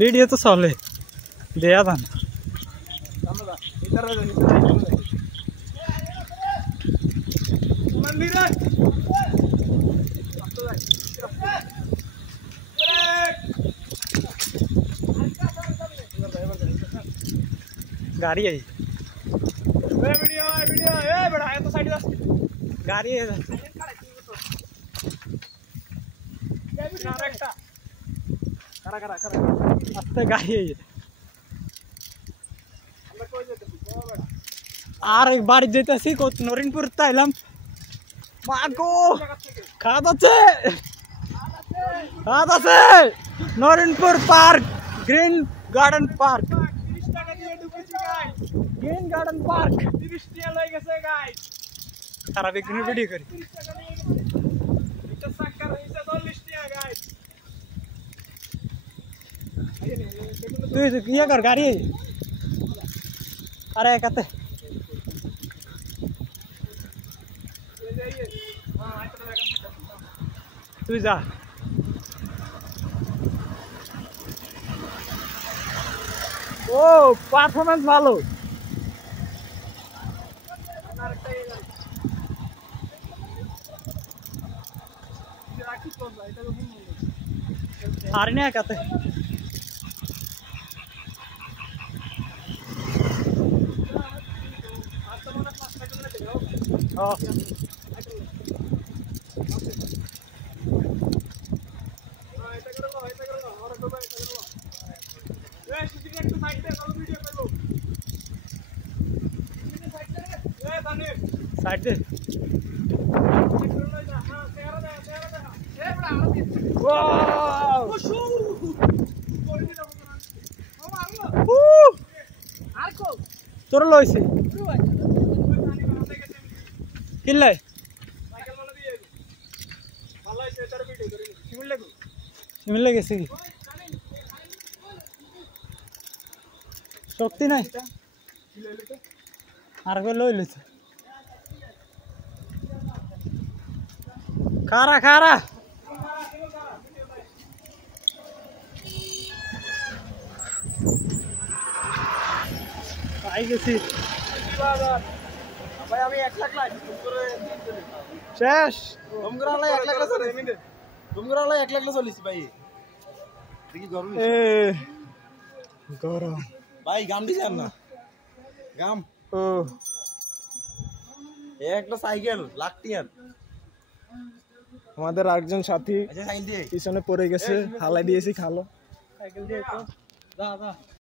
video তো চলে দেয়া দান गाड़ी है वीडियो वीडियो ए बड़ा है तो साइड गाड़ी है करा करा करा आस्ते गाड़ी है আর বাড়ি যেতেছি কত নরিনপুর তাইলাম মাগো খাদ আছে Narinpur park green garden park green garden park 30 টাকা লই গেছে গাইস সারা বিক্রি ভিডিও করি এটা সাক্কার হইছে 40 টাকা গাইস তুই ইয়া কর গাড়ি আরে কাতে তুই যা ও পারফরম্যান্স ভালো আর না কাতে साइड दे তোর লইছে কিল্লাই শিমলে গেছে কি শক্তি নাই আর কই লই লইছে খারা খারা আই গেছি ভাই আমি 1 লাখ লাই শেষ ডুমগরালে 1 লাখ চলে ডুমগরালে 1 লাখ চলিস ভাই দেখি গরম এ গরম ভাই গাম দিছেন না গাম ও একটা সাইকেল লাখ টিয়ার আমাদের আরেকজন সাথী পিছনে পড়ে গেছে হালাই দিয়েছি খালো সাইকেল দিয়ে তো যা যা